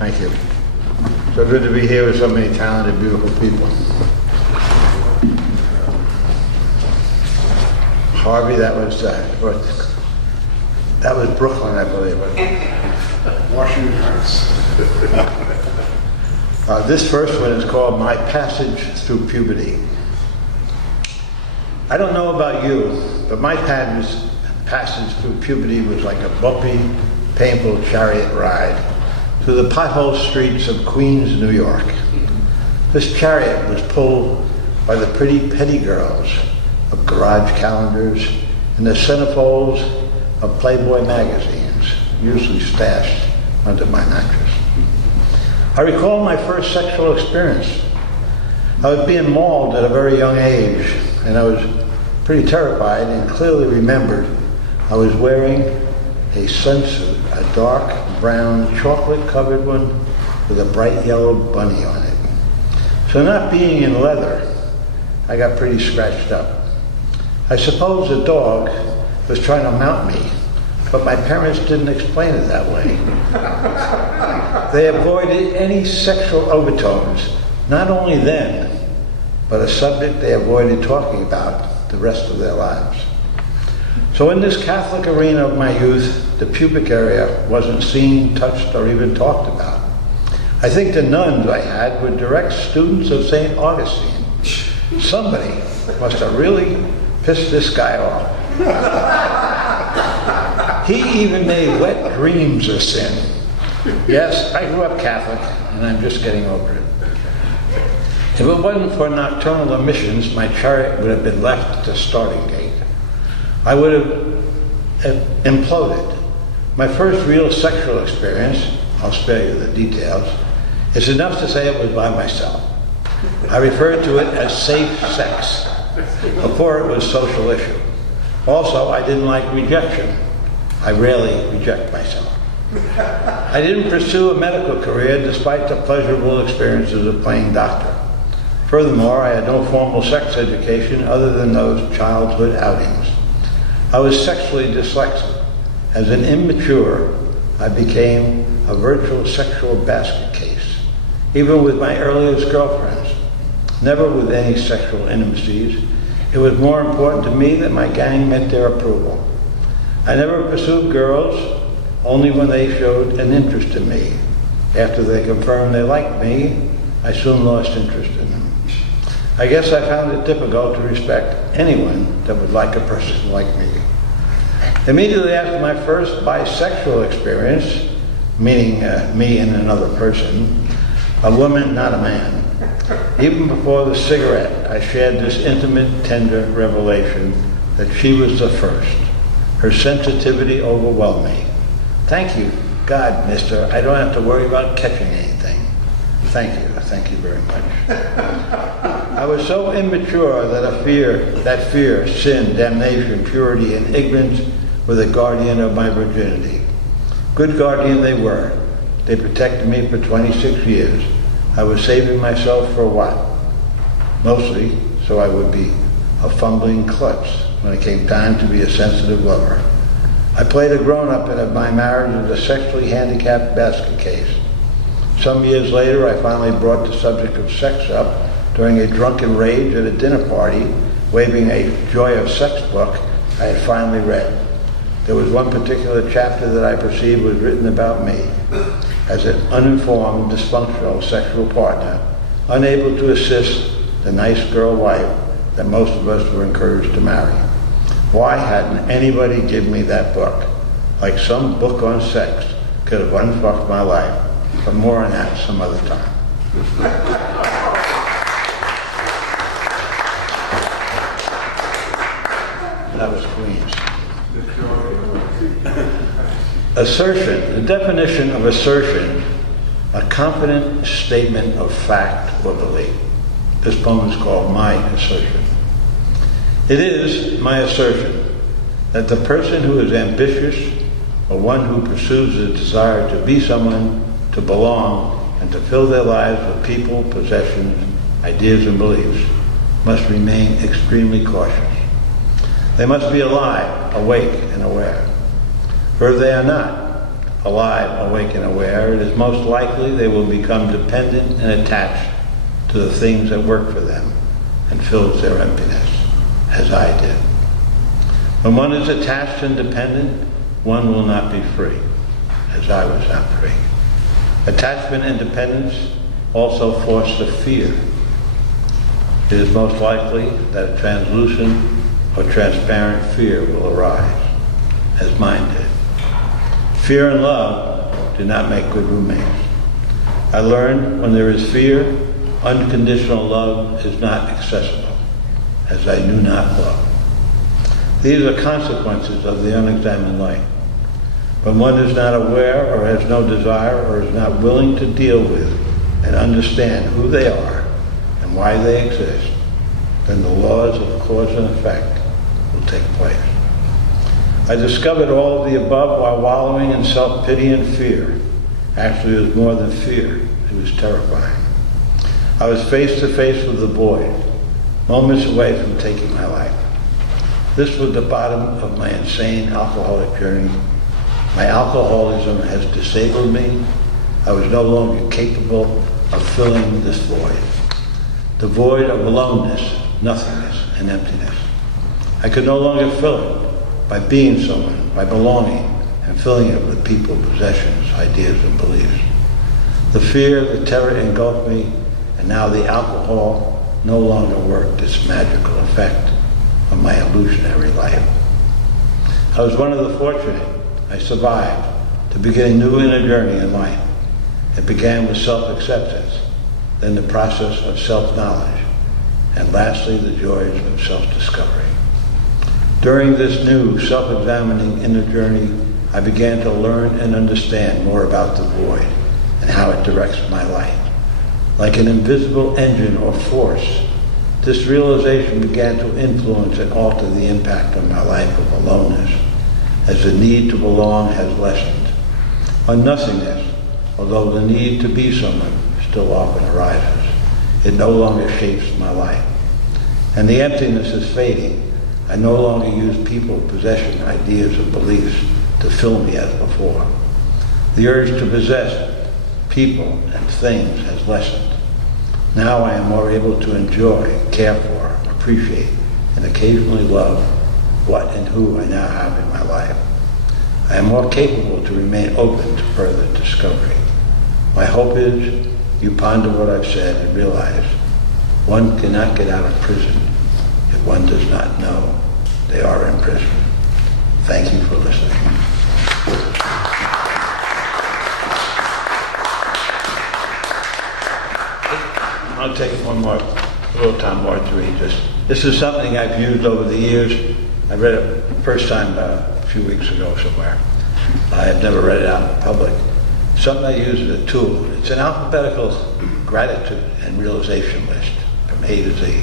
Thank you. So good to be here with so many talented, beautiful people. Harvey, that was Brooklyn, I believe. Washington Heights. This first one is called My Passage Through Puberty. I don't know about you, but my passage through puberty was like a bumpy, painful chariot ride through the pothole streets of Queens, New York. This chariot was pulled by the pretty petty girls of garage calendars and the centerfolds of Playboy magazines, usually stashed under my mattress. I recall my first sexual experience. I was being mauled at a very young age, and I was pretty terrified and clearly remembered I was wearing a sunsuit, a dark brown chocolate-covered one with a bright yellow bunny on it. So not being in leather, I got pretty scratched up. I suppose the dog was trying to mount me, but my parents didn't explain it that way. They avoided any sexual overtones, not only then, but a subject they avoided talking about the rest of their lives. So in this Catholic arena of my youth, the pubic area wasn't seen, touched, or even talked about. I think the nuns I had were direct students of St. Augustine. Somebody must have really pissed this guy off. He even made wet dreams a sin. Yes, I grew up Catholic, and I'm just getting over it. If it wasn't for nocturnal emissions, my chariot would have been left at the starting gate. I would have imploded. My first real sexual experience, I'll spare you the details, is enough to say it was by myself. I referred to it as safe sex. Before it was a social issue. Also, I didn't like rejection. I rarely reject myself. I didn't pursue a medical career despite the pleasurable experiences of playing doctor. Furthermore, I had no formal sex education other than those childhood outings. I was sexually dyslexic. As an immature, I became a virtual sexual basket case, even with my earliest girlfriends. Never with any sexual intimacies. It was more important to me that my gang met their approval. I never pursued girls, only when they showed an interest in me. After they confirmed they liked me, I soon lost interest in them. I guess I found it difficult to respect anyone that would like a person like me. Immediately after my first bisexual experience, meaning me and another person, a woman, not a man, even before the cigarette, I shared this intimate, tender revelation that she was the first. Her sensitivity overwhelmed me. Thank you, God, mister. I don't have to worry about catching anything. Thank you very much. I was so immature that fear, sin, damnation, purity, and ignorance were the guardian of my virginity. Good guardian they were. They protected me for 26 years. I was saving myself for what? Mostly so I would be a fumbling klutz when it came time to be a sensitive lover. I played a grown-up in my marriage as a sexually handicapped basket case. Some years later, I finally brought the subject of sex up during a drunken rage at a dinner party, waving a Joy of Sex book I had finally read. There was one particular chapter that I perceived was written about me as an uninformed, dysfunctional sexual partner, unable to assist the nice girl wife that most of us were encouraged to marry. Why hadn't anybody given me that book? Like some book on sex could have unfucked my life, but more on that some other time. That was Queens. Assertion, the definition of assertion, a confident statement of fact or belief. This poem is called My Assertion. It is my assertion that the person who is ambitious or one who pursues a desire to be someone, to belong, and to fill their lives with people, possessions, ideas, and beliefs must remain extremely cautious. They must be alive, awake, and aware. For if they are not, alive, awake, and aware, it is most likely they will become dependent and attached to the things that work for them and fills their emptiness, as I did. When one is attached and dependent, one will not be free, as I was not free. Attachment and dependence also foster fear. It is most likely that a translucent or transparent fear will arise, as mine did. Fear and love do not make good roommates. I learned when there is fear, unconditional love is not accessible, as I knew not love. These are consequences of the unexamined life. When one is not aware or has no desire or is not willing to deal with and understand who they are and why they exist, then the laws of cause and effect will take place. I discovered all of the above while wallowing in self-pity and fear. Actually, it was more than fear. It was terrifying. I was face to face with the void, moments away from taking my life. This was the bottom of my insane alcoholic journey. My alcoholism has disabled me. I was no longer capable of filling this void. The void of aloneness, nothingness, and emptiness. I could no longer fill it by being someone, by belonging, and filling it with people, possessions, ideas, and beliefs. The fear, the terror engulfed me, and now the alcohol no longer worked its magical effect on my illusionary life. I was one of the fortunate. I survived to begin a new inner journey in life. It began with self-acceptance, then the process of self-knowledge, and lastly, the joys of self-discovery. During this new self-examining inner journey, I began to learn and understand more about the void and how it directs my life. Like an invisible engine or force, this realization began to influence and alter the impact on my life of aloneness, as the need to belong has lessened. On nothingness, although the need to be someone still often arises, it no longer shapes my life. And the emptiness is fading. I no longer use people, possession, ideas, and beliefs to fill me as before. The urge to possess people and things has lessened. Now I am more able to enjoy, care for, appreciate, and occasionally love what and who I now have in my life. I am more capable to remain open to further discovery. My hope is you ponder what I've said and realize one cannot get out of prison if one does not know they are in prison. Thank you for listening. I'll take a little time more to read this. This is something I've used over the years. I read it the first time a few weeks ago somewhere. I have never read it out in public. Something I use as a tool. It's an alphabetical gratitude and realization list from A to Z.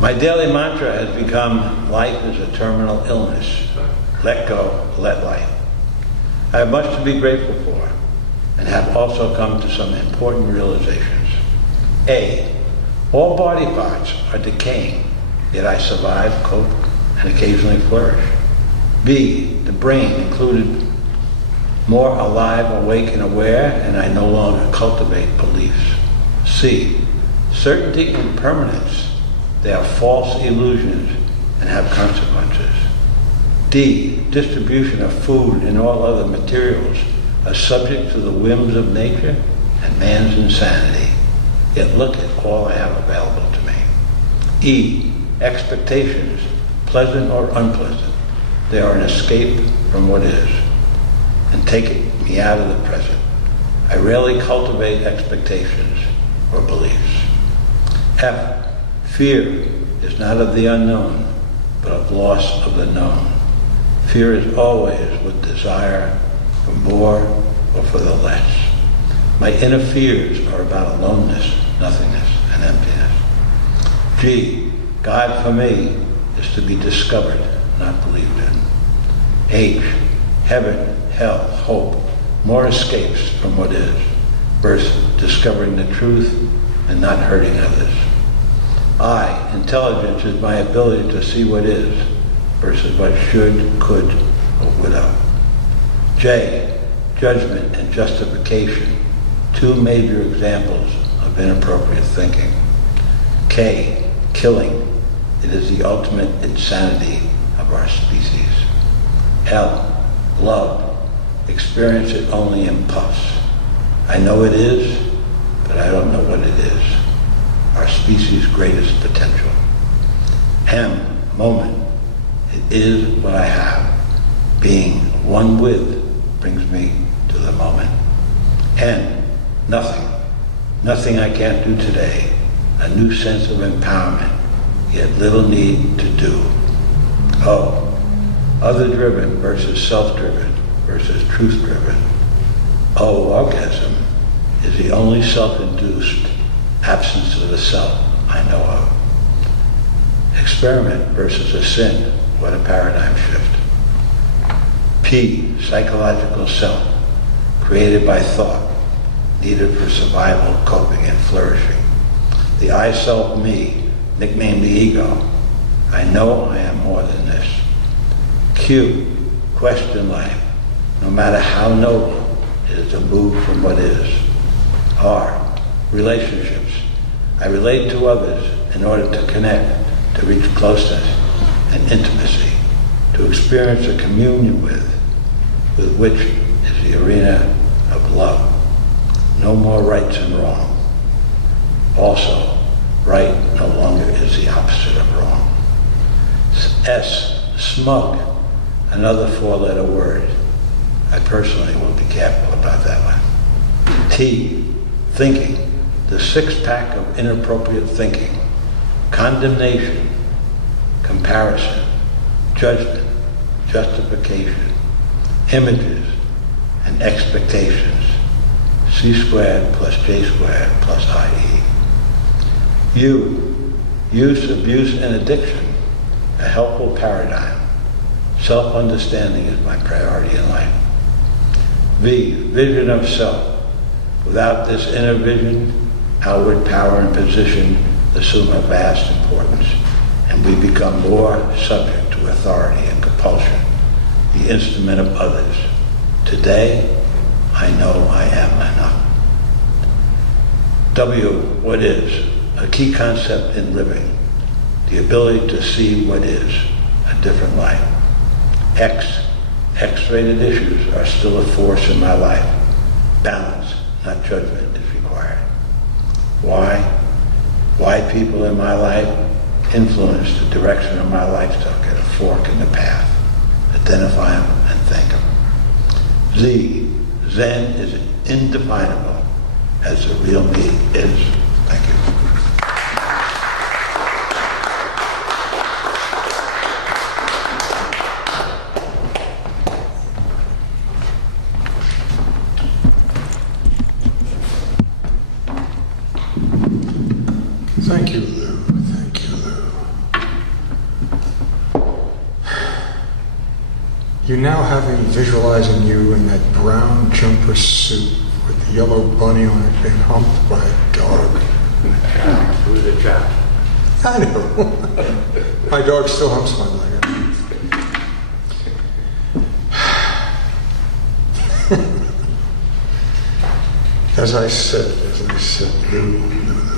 My daily mantra has become, life is a terminal illness. Let go, let life. I have much to be grateful for and have also come to some important realizations. A, all body parts are decaying, yet I survive, cope, and occasionally flourish. B, the brain included more alive, awake, and aware, and I no longer cultivate beliefs. C, certainty and permanence. They are false illusions and have consequences. D, distribution of food and all other materials are subject to the whims of nature and man's insanity. Yet look at all I have available to me. E, expectations, pleasant or unpleasant. They are an escape from what is and take me out of the present. I rarely cultivate expectations or beliefs. F, fear is not of the unknown, but of loss of the known. Fear is always with desire for more or for the less. My inner fears are about aloneness, nothingness, and emptiness. G, God for me is to be discovered, not believed in. H, heaven, hell, hope, more escapes from what is, versus discovering the truth and not hurting others. I, intelligence is my ability to see what is versus what should, could, or would have. J, judgment and justification, two major examples of inappropriate thinking. K, killing. It is the ultimate insanity of our species. L, love. Experience it only in puffs. I know it is, but I don't know what it is. Our species' greatest potential. M, moment. It is what I have. Being one with brings me to the moment. N, nothing. Nothing I can't do today. A new sense of empowerment, yet little need to do. O, other-driven versus self-driven versus truth-driven. O, orgasm is the only self-induced absence of the self I know of. Experiment versus a sin, what a paradigm shift. P, psychological self, created by thought, needed for survival, coping, and flourishing. The I self me, nicknamed the ego. I know I am more than this. Q, question life. No matter how noble, it is a move from what is. R, relationships. I relate to others in order to connect, to reach closeness and intimacy, to experience a communion with which is the arena of love. No more rights and wrong. Also, right no longer is the opposite of wrong. S, smug, another four-letter word. I personally will be careful about that one. T, thinking, the six-pack of inappropriate thinking. Condemnation, comparison, judgment, justification, images, and expectations. C squared plus J squared plus IE. U, use, abuse, and addiction, a helpful paradigm. Self-understanding is my priority in life. V, vision of self. Without this inner vision, outward power and position assume a vast importance, and we become more subject to authority and compulsion, the instrument of others. Today, I know I am enough. W, what is, a key concept in living, the ability to see what is, a different light. X, X-rated issues are still a force in my life. Balance, not judgment, is required. Why people in my life influence the direction of my lifestyle, get a fork in the path. Identify them and thank them. Z, Zen is indefinable as the real me is. Thank you. Thank you, Lou. Thank you, Lou. You now have me visualizing you in that brown jumper suit with the yellow bunny on it being humped by a dog. Who's the chap? I know. My dog still humps my leg. As I said, Lou,